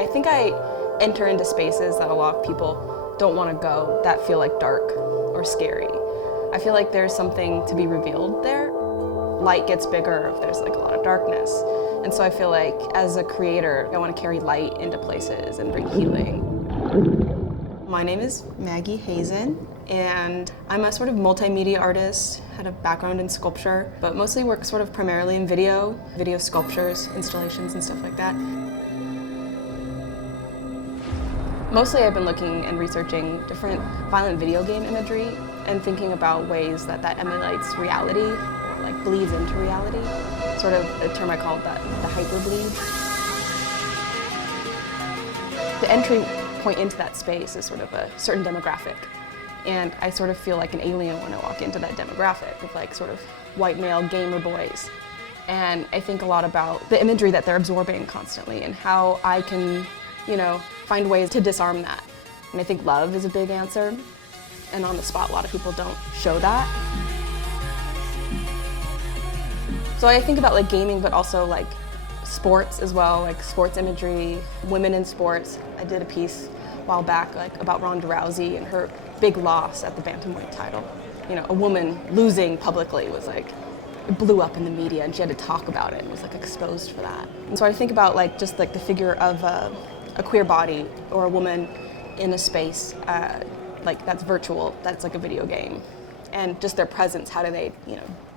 I think I enter into spaces that a lot of people don't want to go, that feel like dark or scary. I feel like there's something to be revealed there. Light gets bigger if there's like a lot of darkness. And so I feel like as a creator, I want to carry light into places and bring healing. My name is Maggie Hazen, and I'm a sort of multimedia artist, had a background in sculpture, but mostly work sort of primarily in video sculptures, installations, and stuff like that. Mostly I've been looking and researching different violent video game imagery and thinking about ways that that emulates reality or like bleeds into reality. Sort of a term I call that the hyperbleed. The entry point into that space is sort of a certain demographic. And I sort of feel like an alien when I walk into that demographic of like sort of white male gamer boys. And I think a lot about the imagery that they're absorbing constantly and how I can, find ways to disarm that. And I think love is a big answer. And on the spot, a lot of people don't show that. So I think about like gaming, but also like sports as well, like sports imagery, women in sports. I did a piece a while back like about Ronda Rousey and her big loss at the bantamweight title. A woman losing publicly was like, it blew up in the media and she had to talk about it and was like exposed for that. And so I think about like just like the figure of a queer body or a woman in a space like that's virtual, that's like a video game. And just their presence, how do they,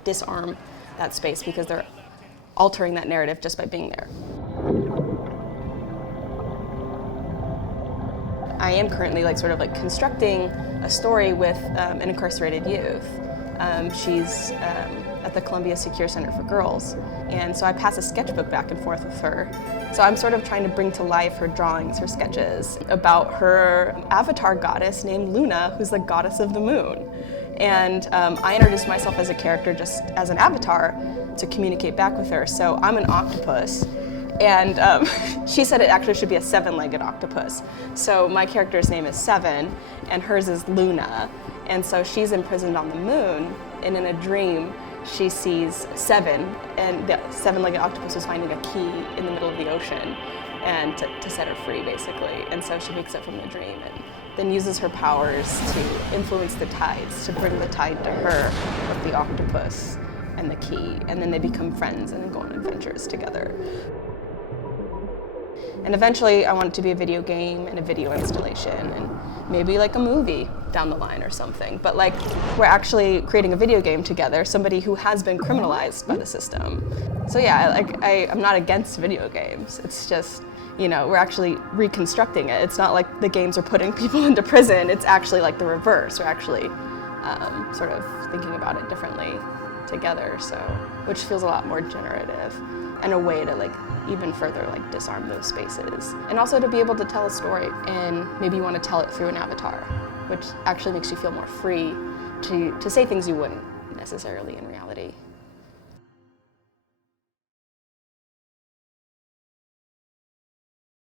disarm that space because they're altering that narrative just by being there. I am currently like sort of like constructing a story with an incarcerated youth. She's at the Columbia Secure Center for Girls, and so I pass a sketchbook back and forth with her. So I'm sort of trying to bring to life her drawings, her sketches, about her avatar goddess named Luna, who's the goddess of the moon. And I introduced myself as a character just as an avatar to communicate back with her. So I'm an octopus, and she said it actually should be a 7-legged octopus. So my character's name is Seven, and hers is Luna. And so she's imprisoned on the moon, and in a dream, she sees Seven, and the 7-legged octopus was finding a key in the middle of the ocean, and to set her free, basically. And so she wakes up from the dream and then uses her powers to influence the tides, to bring the tide to her of the octopus and the key, and then they become friends and go on adventures together. And eventually I want it to be a video game and a video installation and maybe like a movie down the line or something. But like we're actually creating a video game together, somebody who has been criminalized by the system. So yeah, I'm not against video games. It's just, we're actually reconstructing it. It's not like the games are putting people into prison. It's actually like the reverse. We're actually sort of thinking about it differently together, so which feels a lot more generative and a way to like even further like disarm those spaces, and also to be able to tell a story and maybe you want to tell it through an avatar, which actually makes you feel more free to say things you wouldn't necessarily in reality.